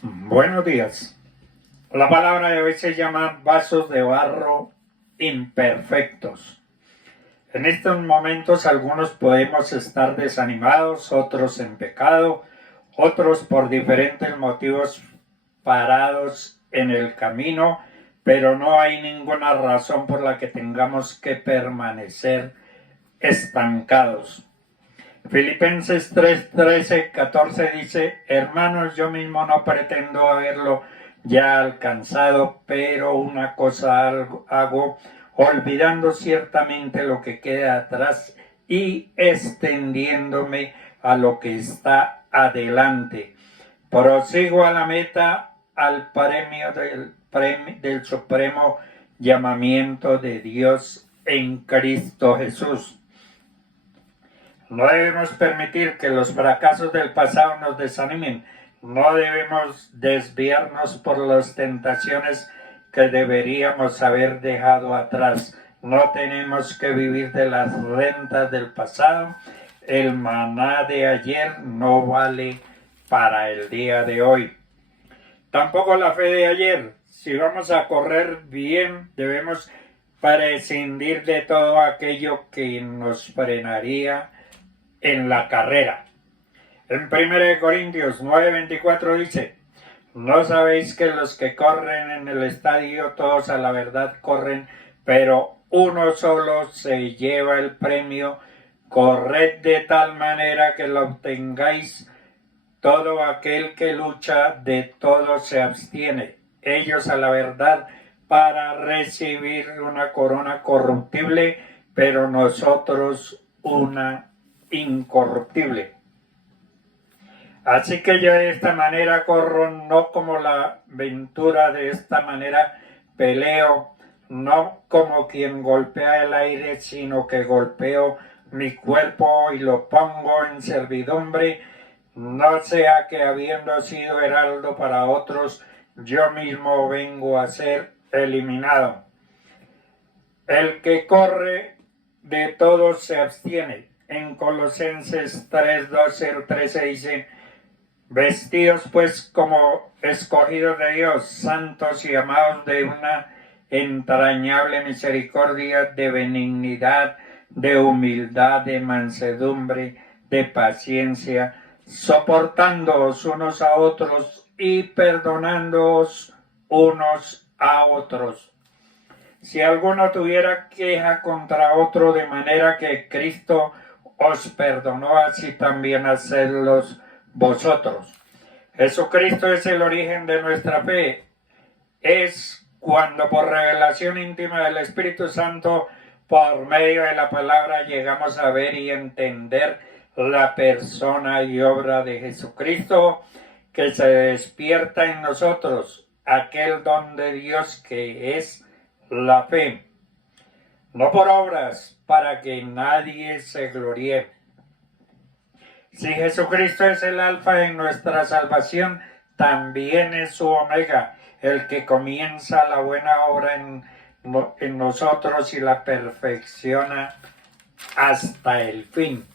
Buenos días. La palabra de hoy se llama vasos de barro imperfectos. En estos momentos algunos podemos estar desanimados, otros en pecado, otros por diferentes motivos parados en el camino, pero no hay ninguna razón por la que tengamos que permanecer estancados. Filipenses 3, 13, 14 dice: hermanos, yo mismo no pretendo haberlo ya alcanzado, pero una cosa hago, olvidando ciertamente lo que queda atrás y extendiéndome a lo que está adelante. Prosigo a la meta, al premio del supremo llamamiento de Dios en Cristo Jesús. No debemos permitir que los fracasos del pasado nos desanimen. No debemos desviarnos por las tentaciones que deberíamos haber dejado atrás. No tenemos que vivir de las rentas del pasado. El maná de ayer no vale para el día de hoy. Tampoco la fe de ayer. Si vamos a correr bien, debemos prescindir de todo aquello que nos frenaría en la carrera. En 1 Corintios 9:24 dice: ¿no sabéis que los que corren en el estadio todos a la verdad corren, pero uno solo se lleva el premio? Corred de tal manera que lo obtengáis. Todo aquel que lucha de todo se abstiene, ellos a la verdad para recibir una corona corruptible, pero nosotros una incorruptible. Así que yo de esta manera corro, no como la ventura, de esta manera peleo, no como quien golpea el aire, sino que golpeo mi cuerpo y lo pongo en servidumbre, no sea que habiendo sido heraldo para otros, yo mismo vengo a ser eliminado. El que corre de todos se abstiene. En Colosenses 3, 12 al 13 dice: vestidos pues como escogidos de Dios, santos y amados, de una entrañable misericordia, de benignidad, de humildad, de mansedumbre, de paciencia, soportándoos unos a otros y perdonándoos unos a otros. Si alguno tuviera queja contra otro, de manera que Cristo os perdonó, así también hacedlos vosotros. Jesucristo es el origen de nuestra fe. Es cuando por revelación íntima del Espíritu Santo, por medio de la palabra, llegamos a ver y entender la persona y obra de Jesucristo, que se despierta en nosotros aquel don de Dios que es la fe, no por obras, para que nadie se gloríe. Si Jesucristo es el alfa en nuestra salvación, también es su omega, el que comienza la buena obra en nosotros y la perfecciona hasta el fin.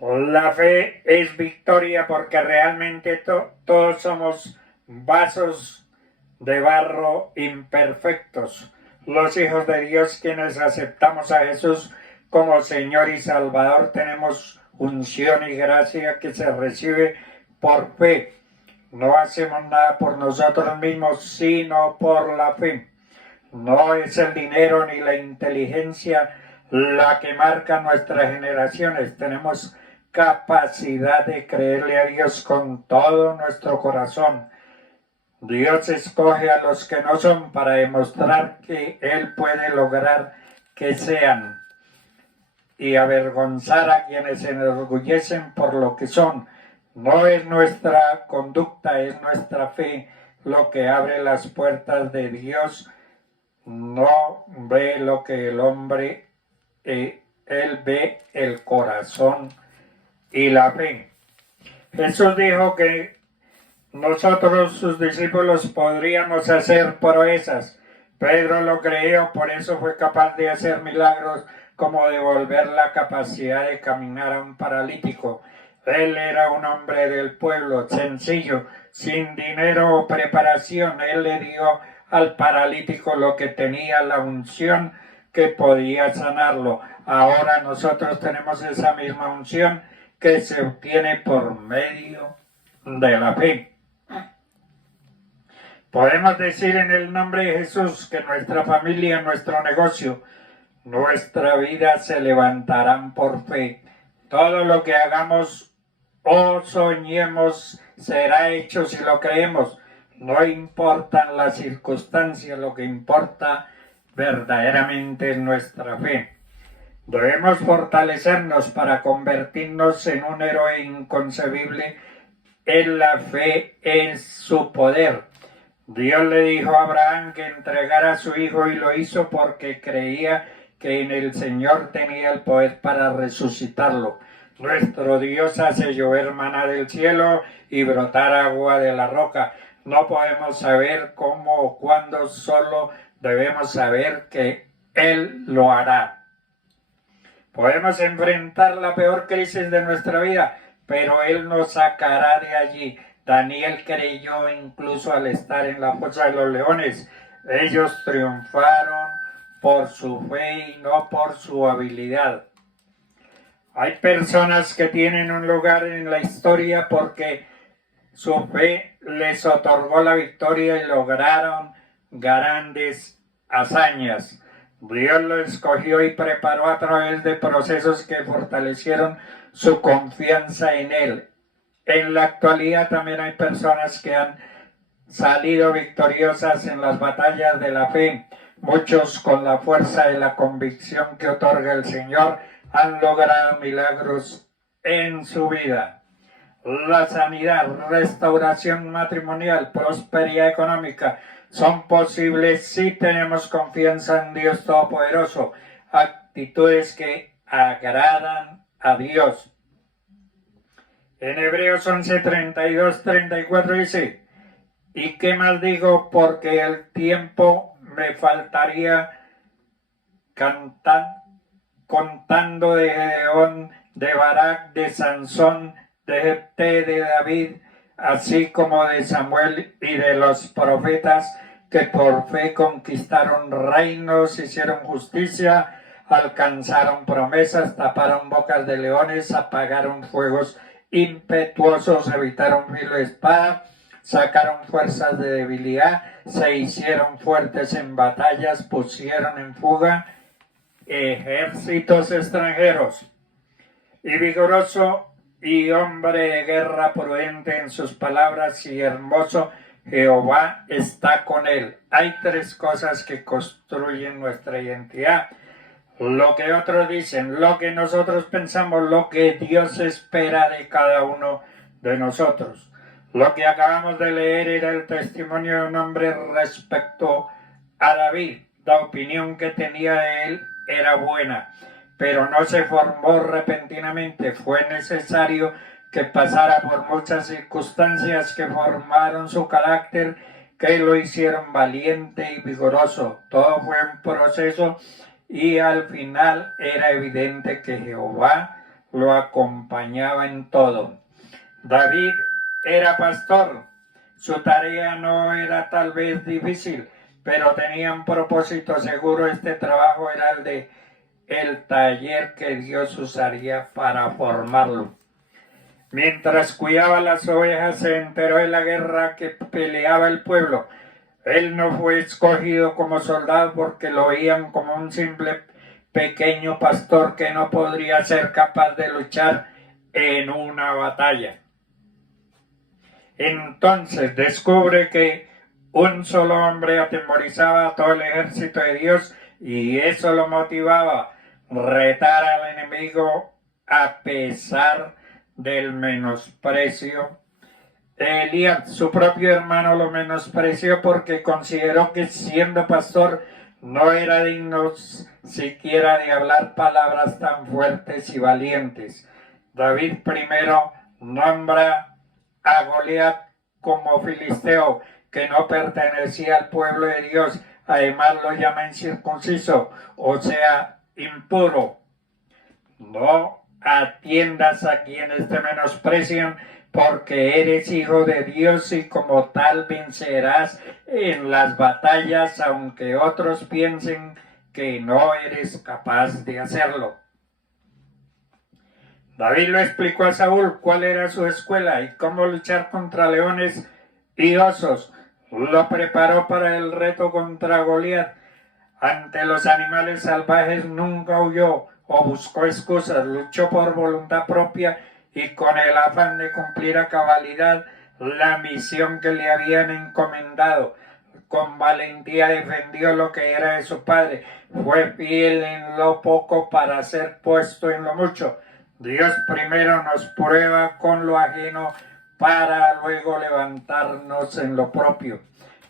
La fe es victoria porque realmente todos somos vasos de barro imperfectos, los hijos de Dios quienes aceptamos a Jesús como Señor y Salvador. Tenemos unción y gracia que se recibe por fe. No hacemos nada por nosotros mismos, sino por la fe. No es el dinero ni la inteligencia la que marca nuestras generaciones. Tenemos capacidad de creerle a Dios con todo nuestro corazón. Dios escoge a los que no son para demostrar que Él puede lograr que sean y avergonzar a quienes se enorgullecen por lo que son. No es nuestra conducta, es nuestra fe lo que abre las puertas de Dios. No ve lo que el hombre, Él ve el corazón y la fe. Jesús dijo que nosotros, sus discípulos, podríamos hacer proezas. Pedro lo creyó, por eso fue capaz de hacer milagros como devolver la capacidad de caminar a un paralítico. Él era un hombre del pueblo, sencillo, sin dinero o preparación. Él le dio al paralítico lo que tenía, la unción que podía sanarlo. Ahora nosotros tenemos esa misma unción que se obtiene por medio de la fe. Podemos decir en el nombre de Jesús que nuestra familia, nuestro negocio, nuestra vida se levantarán por fe. Todo lo que hagamos o soñemos será hecho si lo creemos. No importan las circunstancias, lo que importa verdaderamente es nuestra fe. Debemos fortalecernos para convertirnos en un héroe inconcebible en la fe, en su poder. Dios le dijo a Abraham que entregara a su hijo y lo hizo porque creía que en el Señor tenía el poder para resucitarlo. Nuestro Dios hace llover maná del cielo y brotar agua de la roca. No podemos saber cómo o cuándo, solo debemos saber que Él lo hará. Podemos enfrentar la peor crisis de nuestra vida, pero Él nos sacará de allí. Daniel creyó incluso al estar en la fosa de los leones. Ellos triunfaron por su fe y no por su habilidad. Hay personas que tienen un lugar en la historia porque su fe les otorgó la victoria y lograron grandes hazañas. Dios lo escogió y preparó a través de procesos que fortalecieron su confianza en Él. En la actualidad también hay personas que han salido victoriosas en las batallas de la fe. Muchos, con la fuerza de la convicción que otorga el Señor, han logrado milagros en su vida. La sanidad, restauración matrimonial, prosperidad económica son posibles si tenemos confianza en Dios Todopoderoso. Actitudes que agradan a Dios. En Hebreos 11, 32, 34 dice: ¿y qué más digo? Porque el tiempo me faltaría contando de Gedeón, de Barak, de Sansón, de Jefté, de David, así como de Samuel y de los profetas que por fe conquistaron reinos, hicieron justicia, alcanzaron promesas, taparon bocas de leones, apagaron fuegos impetuosos, evitaron filo de espada, sacaron fuerzas de debilidad, se hicieron fuertes en batallas, pusieron en fuga ejércitos extranjeros. Y vigoroso y hombre de guerra, prudente en sus palabras y hermoso, Jehová está con él. Hay tres cosas que construyen nuestra identidad: lo que otros dicen, lo que nosotros pensamos, lo que Dios espera de cada uno de nosotros. Lo que acabamos de leer era el testimonio de un hombre respecto a David. La opinión que tenía de él era buena, pero no se formó repentinamente. Fue necesario que pasara por muchas circunstancias que formaron su carácter, que lo hicieron valiente y vigoroso. Todo fue un proceso y al final era evidente que Jehová lo acompañaba en todo. David era pastor. Su tarea no era tal vez difícil, pero tenía un propósito seguro. Este trabajo era el de el taller que Dios usaría para formarlo. Mientras cuidaba las ovejas, se enteró de la guerra que peleaba el pueblo. Él no fue escogido como soldado porque lo veían como un simple pequeño pastor que no podría ser capaz de luchar en una batalla. Entonces descubre que un solo hombre atemorizaba a todo el ejército de Dios y eso lo motivaba: retar al enemigo a pesar del menosprecio. Elías, su propio hermano, lo menospreció porque consideró que siendo pastor no era digno siquiera de hablar palabras tan fuertes y valientes. David primero nombra a Goliat como filisteo, que no pertenecía al pueblo de Dios. Además lo llama incircunciso, o sea, impuro. No atiendas a quienes te menosprecian, porque eres hijo de Dios y como tal vencerás en las batallas, aunque otros piensen que no eres capaz de hacerlo. David lo explicó a Saúl cuál era su escuela y cómo luchar contra leones y osos. Lo preparó para el reto contra Goliat. Ante los animales salvajes nunca huyó o buscó excusas, luchó por voluntad propia y con el afán de cumplir a cabalidad la misión que le habían encomendado. Con valentía defendió lo que era de su padre. Fue fiel en lo poco para ser puesto en lo mucho. Dios primero nos prueba con lo ajeno para luego levantarnos en lo propio.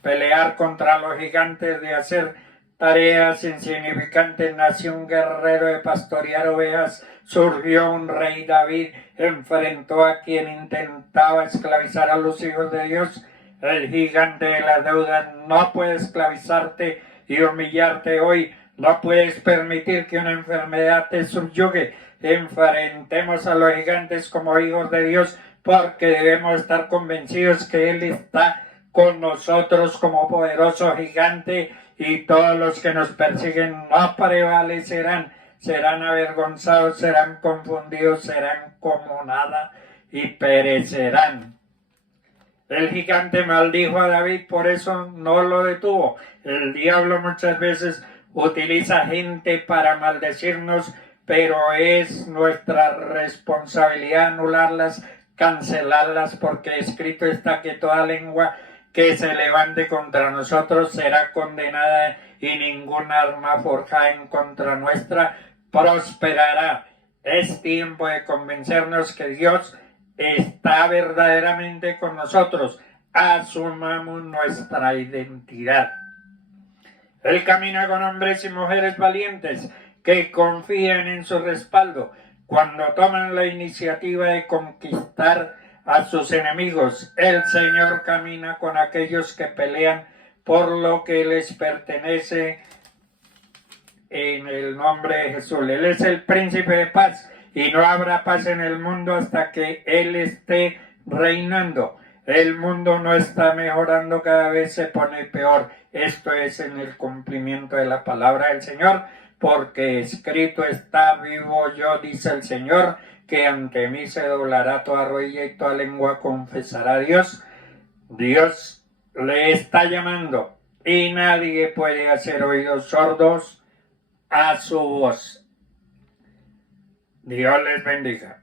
Pelear contra los gigantes de hacer tareas insignificantes. Nació un guerrero de pastorear ovejas. Surgió un rey David. Enfrentó a quien intentaba esclavizar a los hijos de Dios. El gigante de la deuda no puede esclavizarte y humillarte hoy. No puedes permitir que una enfermedad te subyugue. Enfrentemos a los gigantes como hijos de Dios, porque debemos estar convencidos que Él está con nosotros como poderoso gigante, y todos los que nos persiguen no prevalecerán, serán avergonzados, serán confundidos, serán como nada y perecerán. El gigante maldijo a David, por eso no lo detuvo. El diablo muchas veces utiliza gente para maldecirnos, pero es nuestra responsabilidad anularlas, cancelarlas, porque escrito está que toda lengua que se levante contra nosotros será condenada y ningún arma forjada en contra nuestra prosperará. Es tiempo de convencernos que Dios está verdaderamente con nosotros. Asumamos nuestra identidad. Él camina con hombres y mujeres valientes que confían en su respaldo cuando toman la iniciativa de conquistar a sus enemigos. El Señor camina con aquellos que pelean por lo que les pertenece en el nombre de Jesús. Él es el príncipe de paz y no habrá paz en el mundo hasta que Él esté reinando. El mundo no está mejorando, cada vez se pone peor. Esto es en el cumplimiento de la palabra del Señor, porque escrito está: vivo yo, dice el Señor, que ante mí se doblará toda rodilla y toda lengua confesará a Dios. Dios le está llamando y nadie puede hacer oídos sordos a su voz. Dios les bendiga.